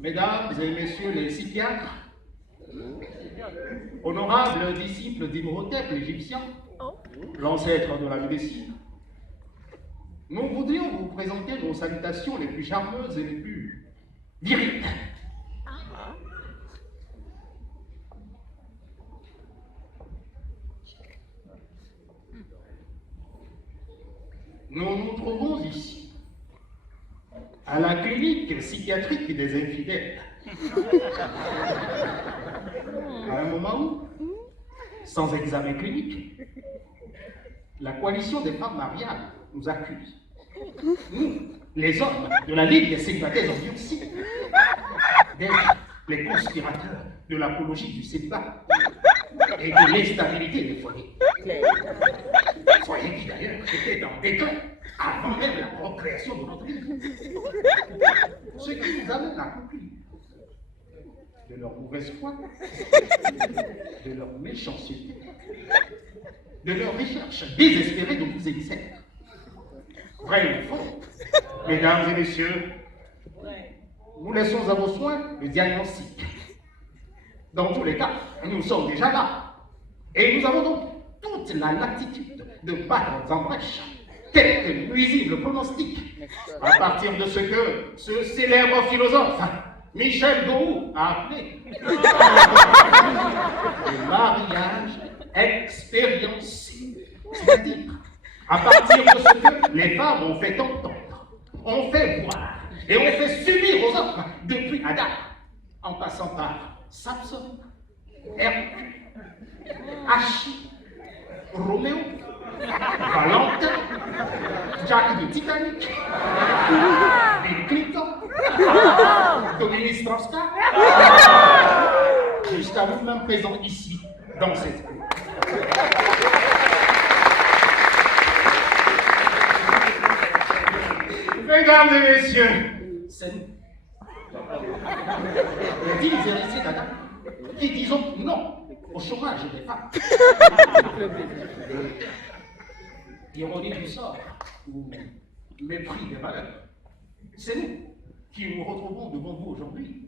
Mesdames et messieurs les psychiatres, honorables disciples d'Imhotep l'Égyptien, l'ancêtre de la médecine, nous voudrions vous présenter nos salutations les plus charmeuses et les plus viriles. Nous nous trouvons ici, à la clinique psychiatrique des infidèles. À un moment où, sans examen clinique, la coalition des femmes mariales nous accuse. Nous, les hommes de la Ligue des célibataires endurcis, d'être les conspirateurs de l'apologie du célibat et de l'instabilité des foyers. Foyers qui d'ailleurs étaient en déclin avant même la procréation de notre vie. Ce qui nous amène à conclure de leur mauvaise foi, de leur méchanceté, de leur recherche désespérée de nous émissaires. Vrai ou faux, mesdames et messieurs, nous laissons à vos soins le diagnostic. Dans tous les cas, nous sommes déjà là. Et nous avons donc toute la latitude de battre en brèche quelques nuisibles pronostics à partir de ce que ce célèbre philosophe Michel Gourou a appelé le mariage expériencé. C'est-à-dire à partir de ce que les femmes ont fait entendre, ont fait voir et ont fait subir aux hommes depuis Adam, en passant par Samson, Hercule, Achille, Roméo, Valentin, Jack de Titanic, Bill Clinton, Dominique Strauss-Kahn, jusqu'à vous-même présent ici, dans cette cour. Mesdames et messieurs, c'est nous. Les 10 héritiers d'Adam qui disons non au chômage des femmes. Ironie du sort ou mépris des valeurs. C'est nous qui nous retrouvons devant vous aujourd'hui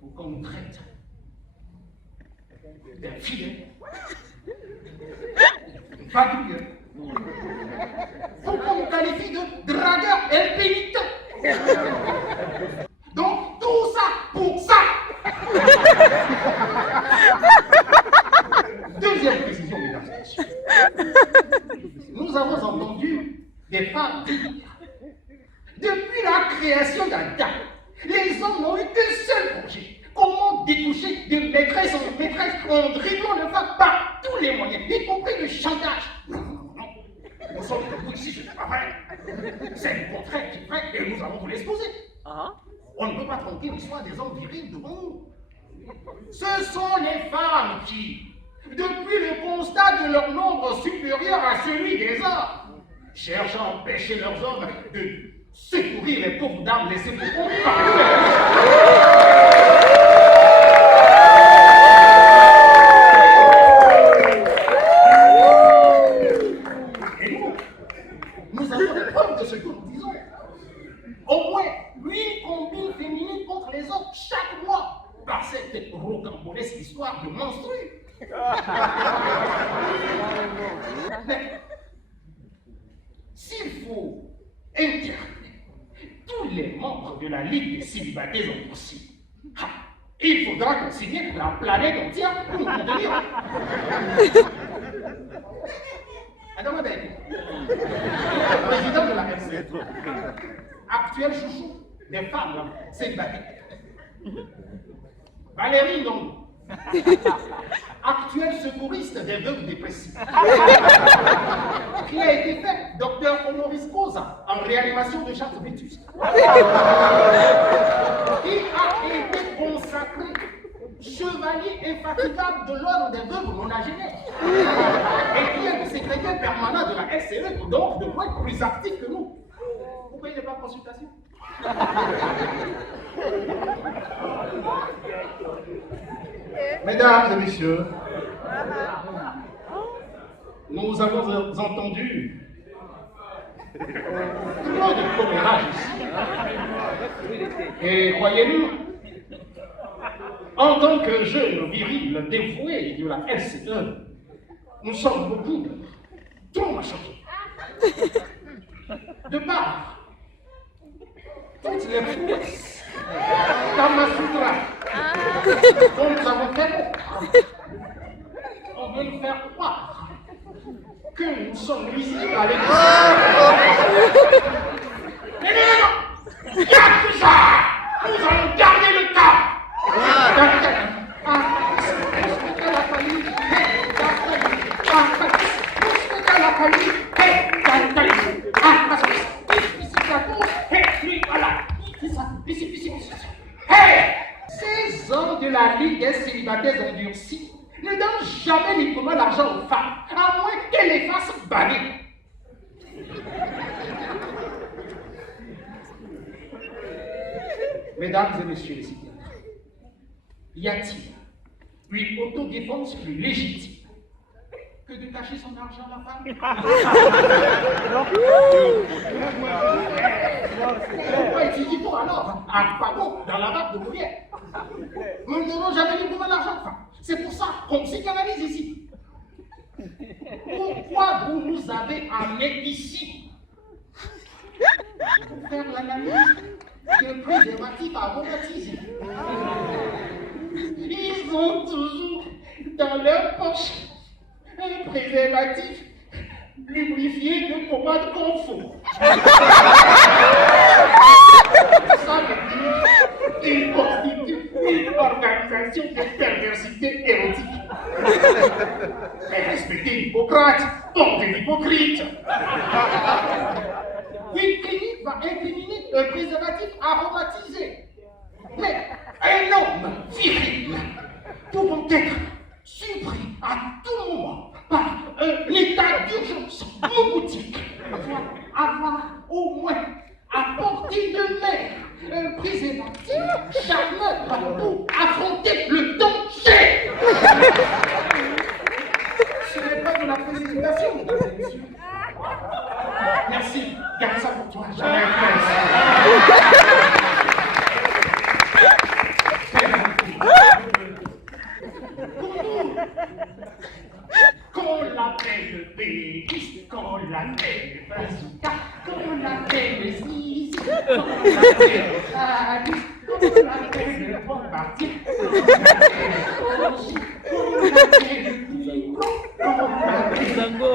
pour qu'on nous traite d'infidèles, de fabuleux, pour qu'on nous qualifie de dragueurs impénitents. Donc tout ça pour ça. Deuxième précision, mesdames et messieurs. Nous avons entendu des femmes dire, depuis la création d'Adam, les hommes n'ont eu qu'un seul projet. Comment découcher de maîtresse en maîtresse en dribblant le femmes par tous les moyens, y compris le chantage. Non, non, non. Nous sommes debout ici, ce n'est pas vrai. C'est le contraire qui est vrai et nous allons vous l'exposer. On ne peut pas tronquer l'histoire des hommes virils devant nous. Ce sont les femmes qui, depuis le constat de leur nombre supérieur à celui des hommes, cherchent à empêcher leurs hommes de secourir les pauvres dames laissées pour compte par Et nous avons des preuves de ce que nous disons. Au moins 8 combines féminines contre les hommes chaque mois par cette rocambolesque histoire de monstrueux. Mais s'il faut interpeller tous les membres de la Ligue des célibataires endurcis, il faudra consigner la planète entière pour nous contenir. Madame Abel, président de la RC, actuel chouchou des femmes célibataires. Valérie Ndongo, actuel secouriste des veuves dépressives, qui a été fait docteur honoris causa en réanimation de Jacques Vétus, qui a été consacré chevalier infatigable de l'ordre des veuves nonagénaires, et qui est le secrétaire permanent LCE, donc de moins plus actifs que nous. Vous payez pas de consultation? Mesdames et messieurs, nous avons entendu trop de commérage ici. Et croyez-nous, en tant que jeunes virils dévoués de la LCE, nous sommes beaucoup trop machoqués. De part, toutes les prouesses Kamasutra dont nous avons fait, on veut nous faire croire que nous sommes ici à l'église. Mais non, il y a tout ça. Nous allons garder le cas. Ces hommes de la Ligue des célibataires endurcis ne donnent jamais librement l'argent aux femmes, à moins qu'elles les fassent banner. Mesdames et messieurs les citoyens, y a-t-il une autodéfense plus légitime que de cacher son argent à la femme? Pourquoi étudie-t-on alors un pavot dans la barbe de Molière? Nous ne donnons jamais librement l'argent aux femmes. C'est pour ça qu'on psychanalyse ici. Pourquoi vous nous avez amenés ici? Pour faire l'analyse d'un préservatif aromatisé. Ils ont toujours dans leur poche un préservatif lubrifié de pommade confort. Ça veut dire qu'il constitue une organisation de perversité érotique. Et respectez Hippocrate, donc des hypocrites. Une clinique va incriminer un préservatif aromatisé. Mais un homme viril pouvant être surpris à tout moment par un état d'urgence boutique doit avoir au moins à portée de mer un préservatif charmeur pour affronter le danger. Ce n'est pas de la précipitation, mesdames et messieurs. Merci, garde ça pour toi, jamais qu'on l'appelle Bélis, qu'on l'appelle Bazooka, qu'on l'appelle Zizi, qu'on l'appelle Alice, qu'on l'appelle Bombardier, qu'on l'appelle Nico, qu'on l'appelle Zango.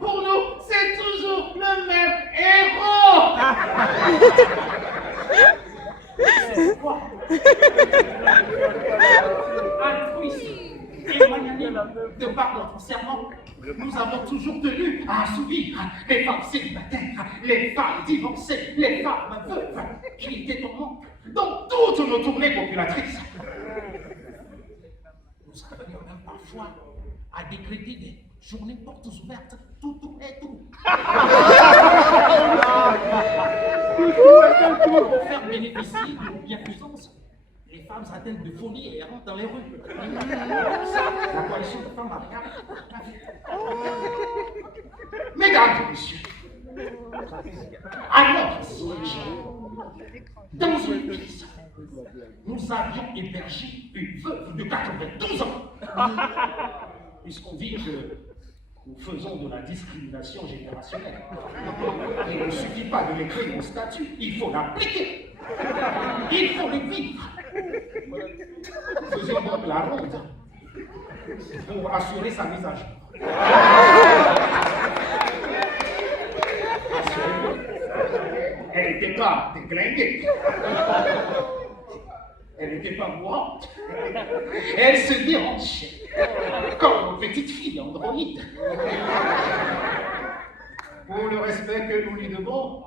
Pour nous, c'est toujours le même héros. C'est quoi? Altruiste et magnanime, de par notre serment, nous avons toujours tenu à assouvir les femmes célibataires, les femmes divorcées, les femmes veuves qui étaient en manque dans toutes nos tournées populatrices. Nous arrivons même parfois à décréter des journées portes ouvertes, tout et tout. Pour faire bénéficier de nos bienfaisances les femmes atteintes de folie et errantes dans les rues. Ça, la coalition de femmes mariables. Mesdames et messieurs, alors dans une pièce, nous avions hébergé une veuve de 92 ans. Puisqu'on dit que nous faisons de la discrimination générationnelle. Il ne suffit pas de l'écrire au statut, il faut l'appliquer. Il faut le vivre. Nous faisions donc la ronde pour assurer sa mise à jour. Elle n'était pas déglinguée. Elle n'était pas mourante. Elle se déhanchait comme une petite fille androïde. Pour le respect que nous lui devons,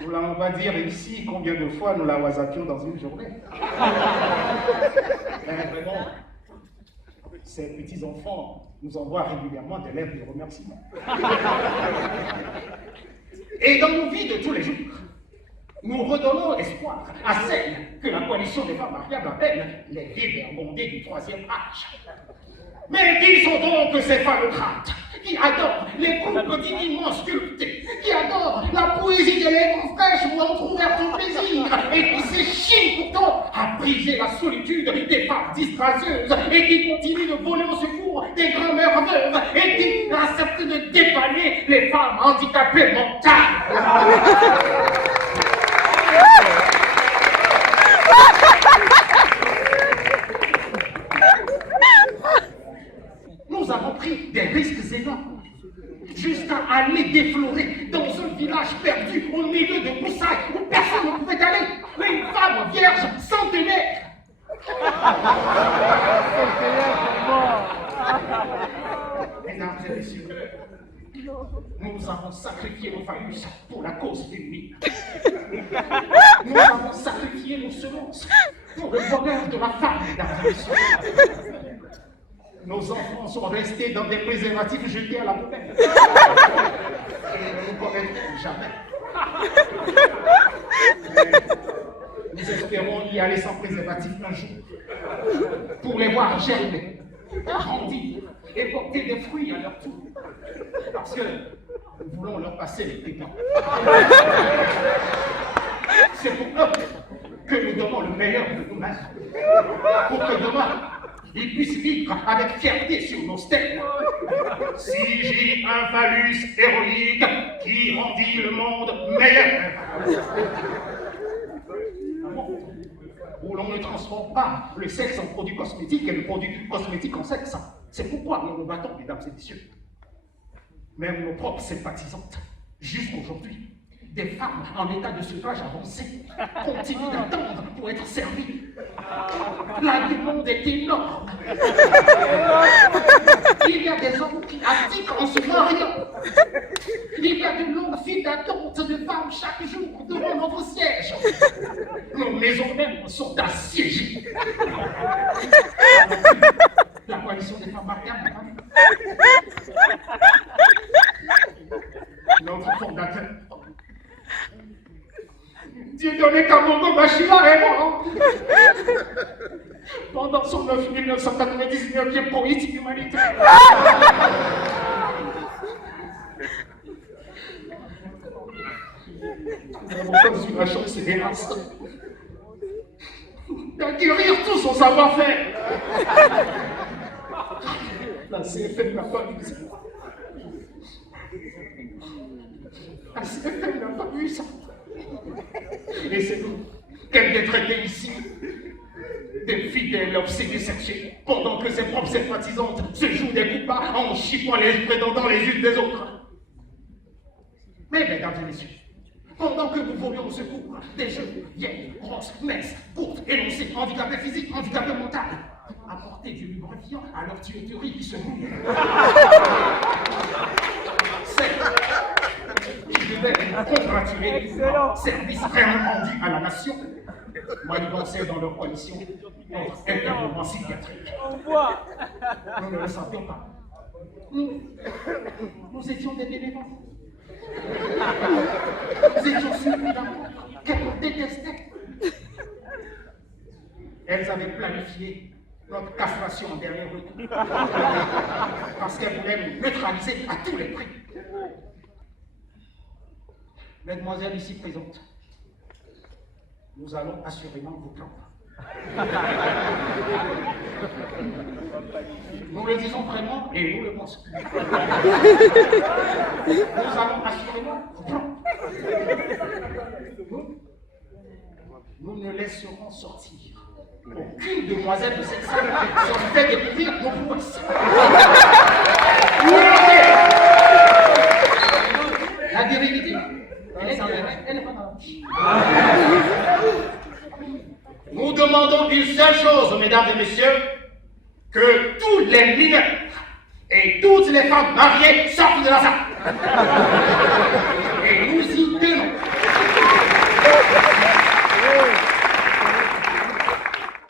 nous n'allons pas dire ici combien de fois nous la wasapions dans une journée. Mais vraiment, Ces petits-enfants nous envoient régulièrement des lettres de remerciement. Et dans nos vies de tous les jours, nous redonnons espoir à celles que la coalition des femmes mariables appelle les dévergondées du troisième âge. Mais qui sont donc ces phallocrates qui adorent les couples divinement sculptés, qui adorent la poésie des lèvres fraîches ou entrouvertes au plaisir, et qui s'échinent pourtant à briser la solitude des femmes disgracieuses, et qui continuent de voler au secours des grand-mères veuves, et qui acceptent de dépanner les femmes handicapées mentales. Nous avons pris des risques énormes, jusqu'à aller déflorer dans un village perdu au milieu de broussailles où personne ne pouvait aller, une femme vierge centenaire. Mesdames et messieurs, nous avons sacrifié nos phallus pour la cause féminine. Nous avons sacrifié nos semences pour le bonheur de la femme, mesdames et messieurs. Nos enfants sont restés dans des préservatifs jetés à la poubelle. Et nous ne connaîtrons jamais. Nous espérons y aller sans préservatif un jour, pour les voir germer, grandir et porter des fruits à leur tour. Parce que nous voulons leur passer les pépins. C'est pour eux que nous donnons le meilleur de nous-mêmes. Pour que demain, ils puissent vivre avec fierté sur nos stèles. Si j'ai un phallus héroïque qui rendit le monde meilleur. Un monde où l'on ne transforme pas le sexe en produit cosmétique et le produit cosmétique en sexe. C'est pourquoi nous nous battons, mesdames et messieurs. Même nos propres sympathisantes, jusqu'aujourd'hui, des femmes en état de suffrage avancé continuent d'attendre pour être servies. La demande est énorme. Il y a des hommes qui abdiquent en se mariant. Il y a de longues files d'attente de femmes chaque jour devant notre siège. Nos maisons même sont assiégées. La coalition des femmes mariables, notre fondateur, Dieudonné Kamongo Bachila est mort pendant son 9 politique humanitaire. Nous n'avons pas eu la chance et l'hélas d'acquérir tout son savoir-faire. La CFM n'a pas eu ça. La CFM n'a pas eu ça. Et c'est nous qu'elle vient traiter ici des fidèles obsédés sexuels, pendant que ses propres sympathisantes se jouent des coups bas en chiffant les prétendants les unes des autres. Mais mesdames et messieurs, pendant que nous volions au secours des jeunes, vieilles, grosses, minces, courtes, énoncées, handicapées physiques, handicapées mentales, apporter du lubrifiant à leur tuyauterie qui se mouille. Je vais me congratuler du service vraiment rendu à la nation, manigancés dans leur coalition contre internement psychiatrique. Nous ne le savions pas. Nous étions des bénévoles. Nous étions suivis d'amour qu'elles détestaient. Elles avaient planifié notre castration en dernier retour. Parce qu'elles voulaient nous neutraliser à tous les prix. Mesdemoiselles ici présentes, nous allons assurément vous prendre. Nous le disons vraiment et nous le pensons. Nous allons assurément vous prendre. Nous ne laisserons sortir aucune demoiselle de cette salle sans fait découvrir nos prouesses. La virilité, elle n'est pas dans Nous demandons une seule chose, mesdames et messieurs, que tous les mineurs et toutes les femmes mariées sortent de la salle.